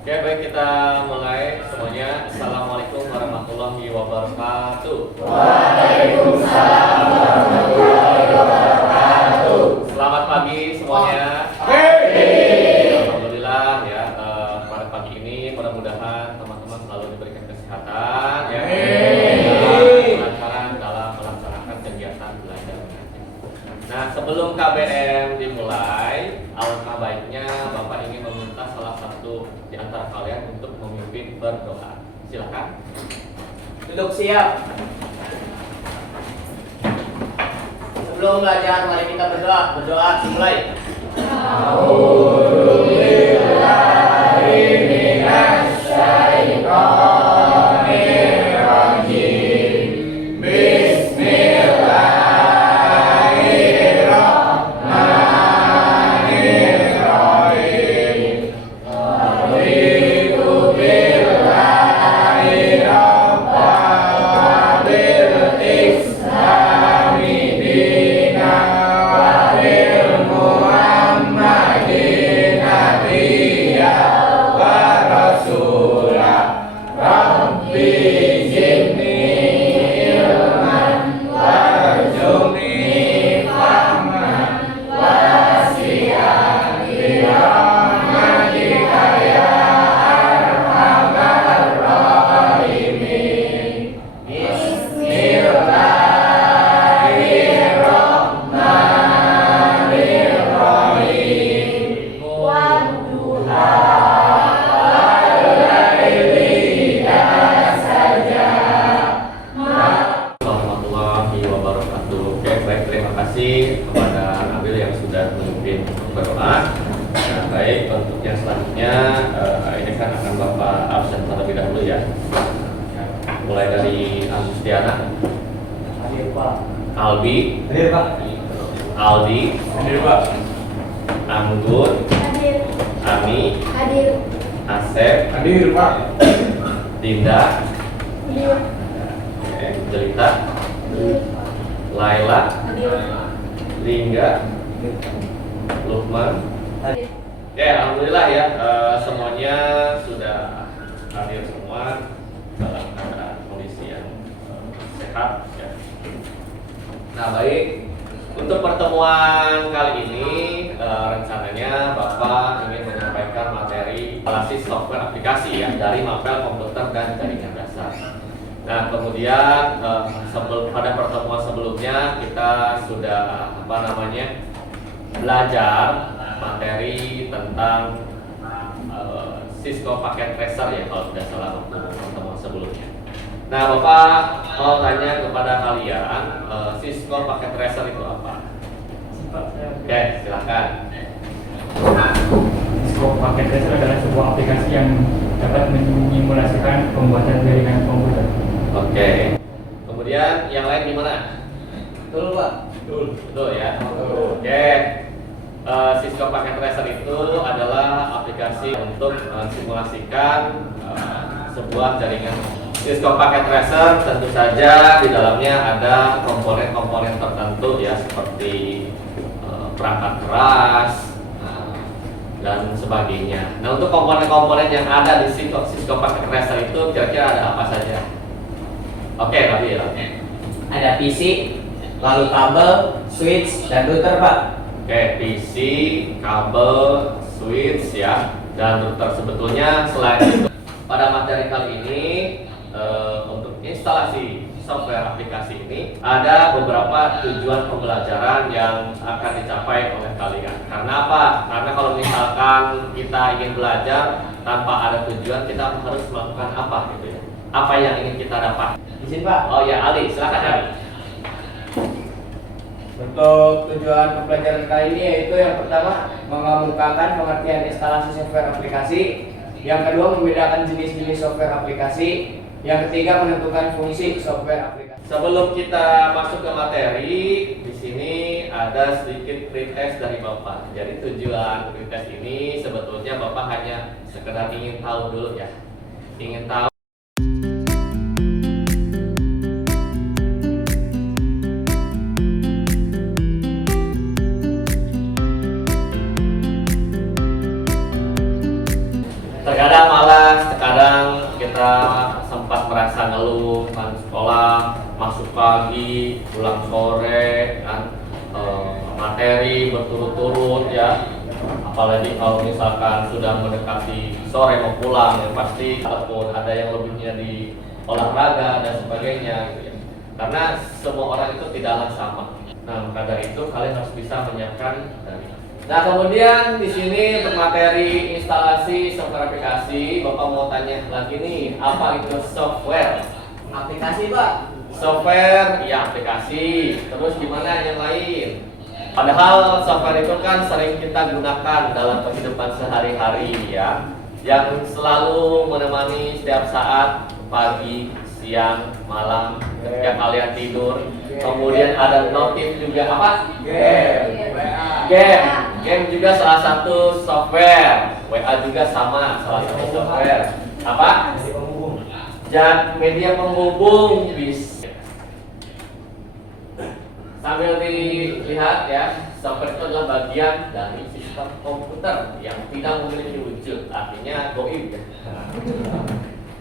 Oke, baik kita mulai semuanya. Assalamualaikum warahmatullahi wabarakatuh. Waalaikumsalam warahmatullahi wabarakatuh. Selamat pagi semuanya. Hey. Alhamdulillah ya. Pada pagi ini mudah-mudahan teman-teman selalu diberikan kesehatan ya. Dan kelancaran dalam melaksanakan kegiatan belajar mengajar. Nah, sebelum KBM dimulai, alangkah baiknya Bapak ingin meminta salah satu di antara kalian untuk memimpin berdoa. Silakan. Duduk siap. Sebelum belajar, mari kita berdoa. Berdoa dimulai. Warahmatullahi wabarakatuh. Oke, baik, terima kasih kepada Nabil yang sudah memimpin berdoa. Nah, baik, untuk yang selanjutnya ini kan akan Bapak absen terlebih dahulu ya. Mulai dari Agustiana, Hadir Pak. Albi, Hadir Pak. Aldi, Hadir Pak. Anggun, Hadir. Ami, Hadir. Asep, Hadir Pak. Dinda, Hadir. Jelita, Laila, Hadir. Lingga, Lukman. Hadir. Ya, alhamdulillah ya, semuanya sudah hadir semua dalam keadaan kondisi yang sehat ya. Nah, baik, untuk pertemuan kali ini rencananya Bapak ingin menyampaikan materi analisis software aplikasi ya dari mapel komputer dan jaringan dasar. Nah, kemudian pada pertemuan sebelumnya kita sudah belajar materi tentang Cisco Packet Tracer ya, kalau tidak salah waktu pertemuan sebelumnya. Nah, Bapak mau tanya kepada kalian, Cisco Packet Tracer itu apa? Oke, silakan. Cisco Packet Tracer adalah sebuah aplikasi yang dapat menyimulasikan pembuatan jaringan komputer. Oke. Kemudian yang lain gimana? Betul Pak. Betul ya. Oke. Cisco Packet Tracer itu adalah aplikasi untuk simulasikan sebuah jaringan. Cisco Packet Tracer tentu saja di dalamnya ada komponen-komponen tertentu ya, seperti perangkat keras dan sebagainya. Nah, untuk komponen-komponen yang ada di Cisco Packet Tracer itu kira-kira ada apa saja? Oke, Nabil. Ada PC, lalu kabel, switch, dan router Pak. Oke, PC, kabel, switch ya, dan router. Sebetulnya selain itu, pada materi kali ini untuk instalasi software aplikasi ini ada beberapa tujuan pembelajaran yang akan dicapai oleh kalian. Karena apa? Karena kalau misalkan kita ingin belajar tanpa ada tujuan, kita harus melakukan apa gitu ya? Apa yang ingin kita dapat? Izin Pak. Oh ya, Ali, silakan Ali. Untuk tujuan pembelajaran kali ini yaitu yang pertama mengemukakan pengertian instalasi software aplikasi, yang kedua membedakan jenis-jenis software aplikasi, yang ketiga menentukan fungsi software aplikasi. Sebelum kita masuk ke materi, di sini ada sedikit pretest dari Bapak. Jadi tujuan pretest ini sebetulnya Bapak hanya sekedar ingin tahu dulu ya, ingin tahu. Terkadang masuk pagi, pulang sore, kan materi berturut-turut ya. Apalagi kalau misalkan sudah mendekati sore mau pulang, yang pasti ataupun ada yang lebihnya di olahraga dan sebagainya gitu ya. Karena semua orang itu tidaklah sama. Nah, maka dari itu kalian harus bisa menyiapkan dari. Nah, kemudian di sini untuk materi instalasi software aplikasi, Bapak mau tanya lagi nih, apa itu software? Aplikasi, Pak. Software, ya aplikasi. Terus gimana yang lain? Padahal software itu kan sering kita gunakan dalam kehidupan sehari-hari ya, yang selalu menemani setiap saat, pagi, siang, malam, ketika kalian tidur. Kemudian ada notif juga apa? Game juga salah satu software. WA juga sama, salah satu software. Apa? Media penghubung bisa. Sambil dilihat ya, software itu adalah bagian dari sistem komputer yang tidak memiliki wujud, artinya goib ya.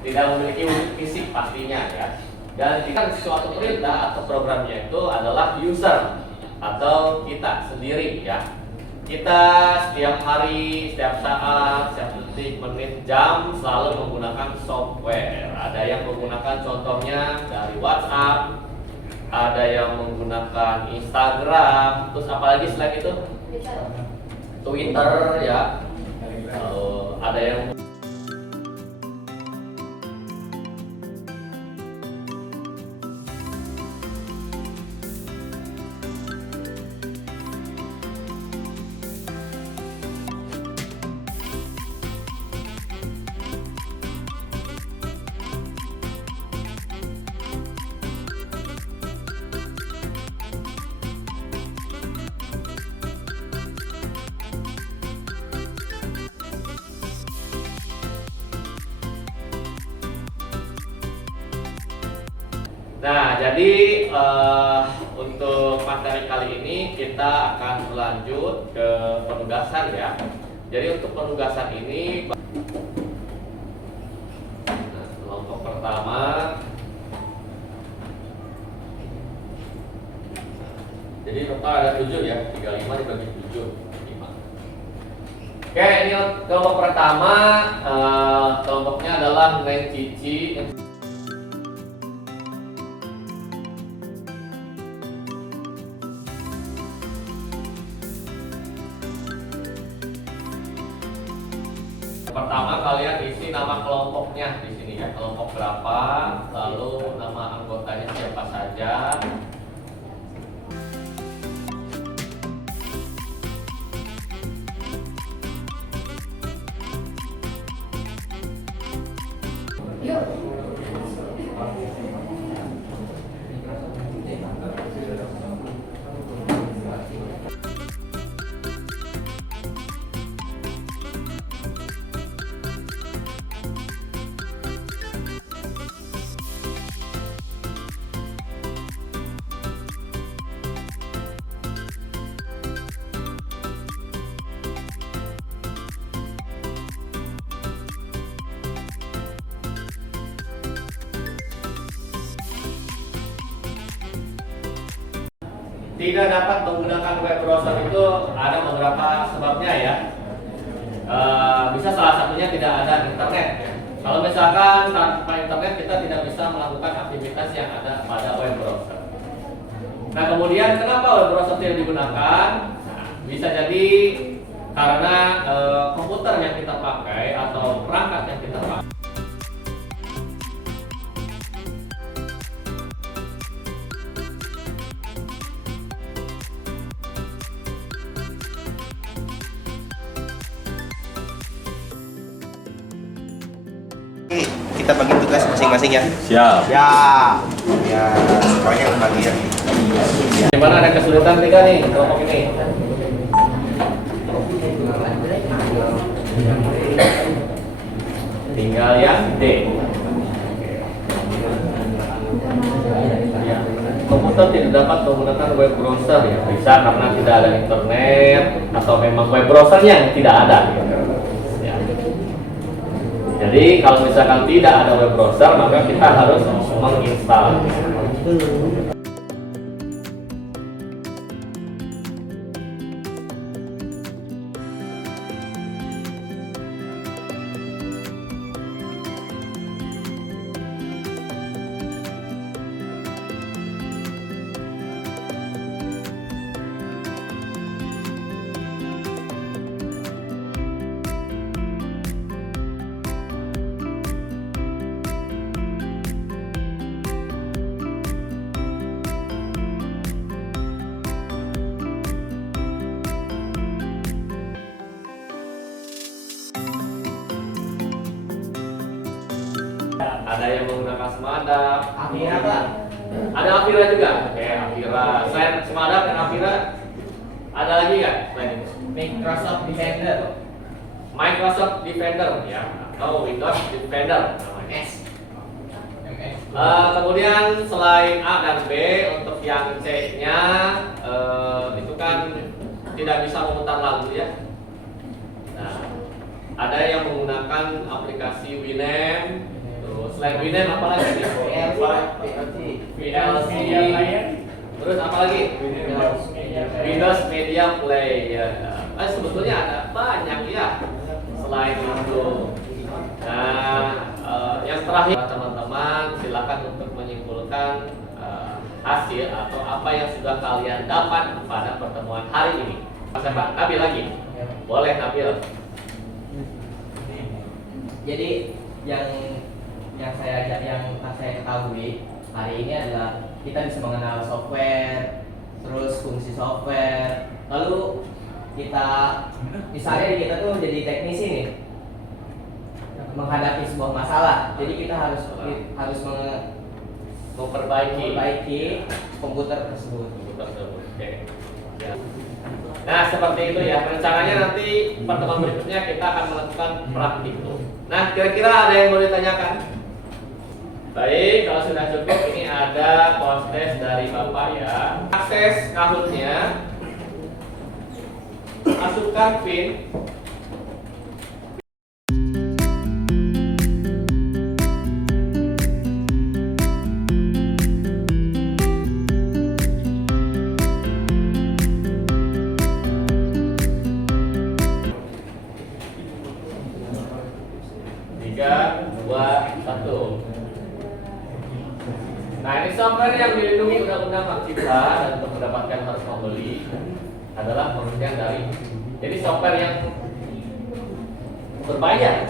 Tidak memiliki wujud fisik pastinya ya. Dan jika suatu perintah atau programnya itu adalah user atau kita sendiri ya. Kita setiap hari, setiap saat, setiap detik, menit, jam selalu menggunakan software. Ada yang menggunakan contohnya dari WhatsApp, ada yang menggunakan Instagram, terus apalagi selain itu Twitter ya. Ada yang Nah, jadi untuk materi kali ini kita akan berlanjut ke penugasan ya. Jadi untuk penugasan ini, nah, kelompok pertama, jadi total ada 7 ya, 35 dibagi 7, 5. Oke, ini kelompok pertama, kelompoknya adalah Neng Cici. Pertama kalian isi nama kelompoknya di sini ya, kelompok berapa, lalu nama anggotanya siapa saja. Tidak dapat menggunakan web browser itu ada beberapa sebabnya ya. Bisa salah satunya tidak ada internet. Kalau misalkan tanpa internet kita tidak bisa melakukan aktivitas yang ada pada web browser. Nah, kemudian kenapa web browser tidak digunakan? Nah, bisa jadi karena komputer yang kita pakai atau perangkat yang kita pakai kita bagi tugas masing-masing ya. Siap. Ya, ya, semuanya berbagi ya. di mana ada kesulitan tiga nih kelompok ini. Tinggal yang D. Ya, komputer tidak dapat menggunakan web browser ya, bisa karena tidak ada internet atau memang web browsernya yang tidak ada. Ya. Jadi kalau misalkan tidak ada web browser, maka kita harus menginstal. Ada yang menggunakan Semadap, Amira, Pak. ada Avira juga. Oke, Avira. Selain Semadap dan Avira, ada lagi nggak selain itu? Microsoft Defender. Microsoft Defender ya, atau Windows Defender namanya. Kemudian selain A dan B, untuk yang C-nya itu kan tidak bisa memutar lagu ya. Nah, ada yang menggunakan aplikasi Winamp. Tuh, selain Winamp apa lagi nih? VLC. Terus apa lagi? Windows Media Player. Sebetulnya ada banyak ya selain itu. Nah, yang terakhir teman-teman silakan untuk menyimpulkan hasil atau apa yang sudah kalian dapat pada pertemuan hari ini. Siapa? Nabil lagi. Boleh Nabil. Jadi yang saya ketahui hari ini adalah kita bisa mengenal software, terus fungsi software. Lalu misalnya kita tuh jadi teknisi nih, menghadapi sebuah masalah. Jadi kita harus memperbaiki komputer tersebut. Oke. Ya. Nah, seperti itu ya. Rencananya nanti pertemuan berikutnya kita akan melakukan praktikum. Nah, kira-kira ada yang mau ditanyakan? Baik, kalau sudah cukup, ini ada proses dari Bapak ya. Akses Kahoot-nya, masukkan PIN. Nah, ini software yang dilindungi Undang-Undang Hak Cipta dan untuk mendapatkan harus membeli adalah pengertian dari. Jadi software yang berbayar.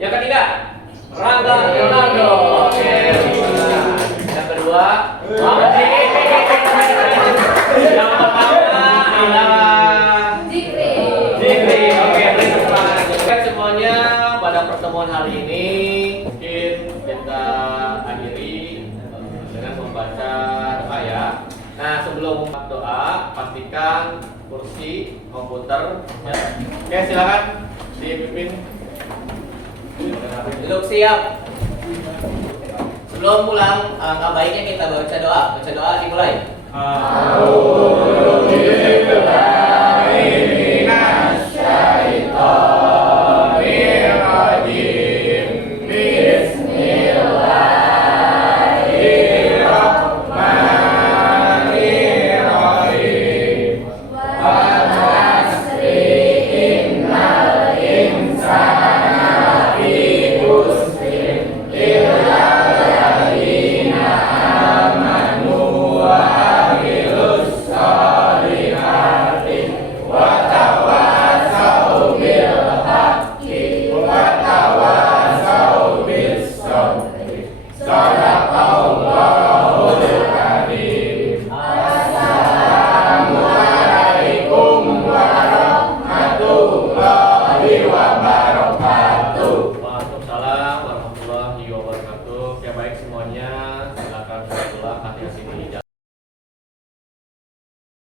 Yang ketiga, Rangga Leonardo. Oke. Yang kedua, Wajib. Yang pertama adalah Zikri. Oke, beri tepuk tangan. Oke, semuanya pada pertemuan hari ini mungkin kita akhiri dengan membaca doa ya. Nah, sebelum doa, pastikan kursi komputer. Ya. Oke, silakan dipimpin. Duduk siap. Sebelum pulang, alangkah baiknya kita baca doa. Baca doa dimulai. Oke, baik semuanya.